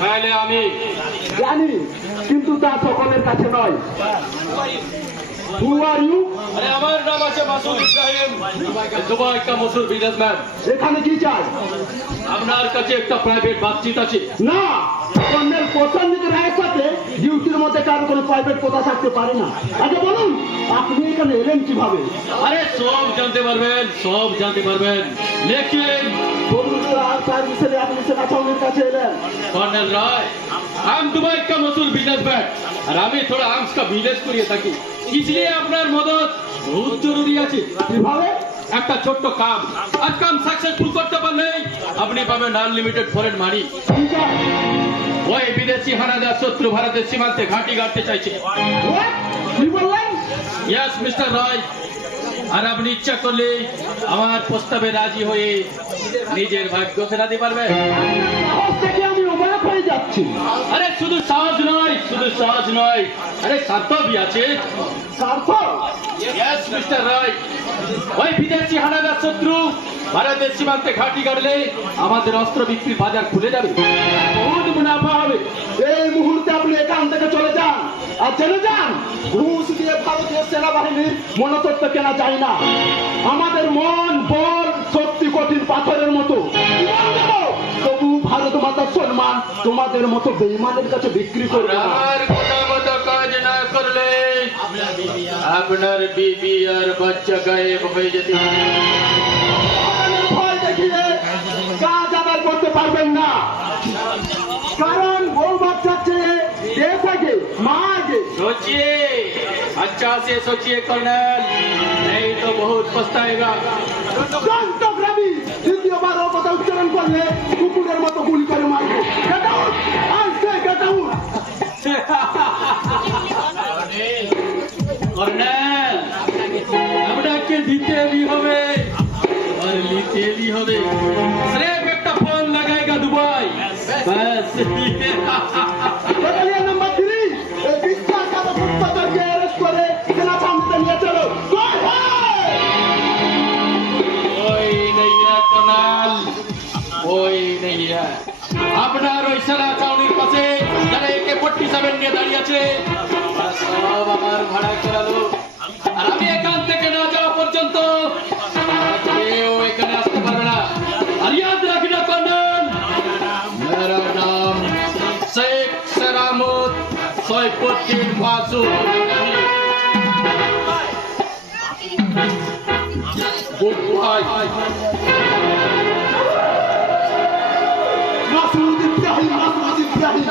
তাহলে আমি জানি, কিন্তু তা সকলের কাছে নয়। Who are you? আরে আমার নাম আছে মাসুদ ইব্রাহিম, দুবাই কা মশহুর বিজনেসম্যান। এখানে কি চাই? আপনার কাছে একটা প্রাইভেট বাতচিত আছে। না, কর্নেল প্রসেনজিৎ রায়ের সাথে ডিউটির মধ্যে কারো কোনো প্রাইভেট কথা থাকতে পারে না। আচ্ছা বলুন, আপনি এখানে এলেন কিভাবে? আরে সব জানতে পারবেন, সব জানতে পারবেন, লেকিন বলুন তো, আর সার্ভিসে আপনি সেনা ছাউনির কাছে এলেন? কর্নেল রায়, हम दुबई का मशहूर बिजनेसमैन और আমি थोड़ा आर्म्स का बिजनेस করিয়ে থাকি, इसलिए আপনার মদত বহুত জরুরি আছে। কিভাবে? একটা ছোট্ট কাম, আজ কাম সাকসেসফুল করতে পারলে আপনি পাবেন আনলিমিটেড ফরেন মানি। কি চাই? ওই বিদেশি হানাদার শত্রু ভারতের সীমান্তে ঘাঁটি গাড়তে চাইছে। What? কি বললেন? ইয়েস মিস্টার রয়, আর আপনি ইচ্ছা করলে আমার প্রস্তাবে রাজি হয়ে নিজের ভাগ্য ফেরাতে পারবেন। সাহস থেকে আমি অবাক হয়ে যাচ্ছি। আরে শুধু সাহস নয়, শুধু সাহস নয়, আরে স্বার্থ বি আছে। স্বার্থ? ইয়েস মিস্টার রয়, ওই বিদেশি হানাদার শত্রু ভারতের সীমান্তে ঘাঁটি গাড়লে আমাদের অস্ত্র বিক্রির বাজার খুলে যাবে, বহুত মুনাফা হবে। এই মুহূর্তে আপনি এখান থেকে চলে যান, আর জেনে যান, ঘুষ দিয়ে ভারতীয় সেনাবাহিনীর মনস্তত্ব কেনা যায় না। আমাদের মন বল সত্যি কঠিন পাথরের মতো, তবু ভারত মাতার সম্মান তোমাদের মতো বেঈমানের কাছে বিক্রি করবে না। আর কথা মতো কাজ না করলে আপনার বিবি আর বাচ্চা গায়েব হয়ে যেতে পারে। আমাদের ভয় দেখিয়ে কাজ আদায় করতে পারবেন না, কারণ বউ বাচ্চা চেয়ে দেশ আগে, মা আগে। सोचिए, अच्छा से सोचिए कर्नल, नहीं तो बहुत पछताएगा। যন্ত্রগ্রামী দ্বিতীয়বার ও কথা উচ্চারণ করলে কুকুরের মতো গুলি করে মারবো। Get out! I say get out! Colonel, আপনাকে দিতে भी হবে और নিতে भी হবে। सिर्फ একটা ফোন লাগাएगा दुबई, बस। ব্যাটালিয়ন নাম্বার 3, এই বিশ্বাসঘাতক কুত্তাদেরকে অ্যারেস্ট করে সেনা ছাউনিতে নিয়ে চলো। Go ahead! कोई नहीं है कर्नल, कोई नहीं है। আপনার ওই সেনা ছাউনির পাশে যারা AK-47 নিয়ে দাঁড়িয়ে আছে তারা সব আমার ভাড়া করালো, আর আমি এখান থেকে না যাওয়া পর্যন্ত কেউ এখানে আসতে পারবে না। আর ইয়াদ রাখিনা কর্নেল, মেরা নাম শেখ সেরামত সৈফুদ্দিন মাসুদ। Goodbye. মাসুদ ইব্রাহিম, মাসুদ ইব্রাহিম,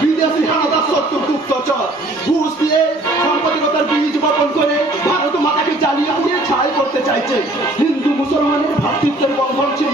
বিদেশি হানাদার শত্রু গুপ্তচর, ঘুষ দিয়ে সাম্প্রদায়িকতার বীজ বপন করে ভারত মাতাকে জ্বালিয়ে পুড়িয়ে ছাই করতে চাইছে। হিন্দু মুসলমানের ভ্রাতৃত্বের বন্ধন ছিন্ন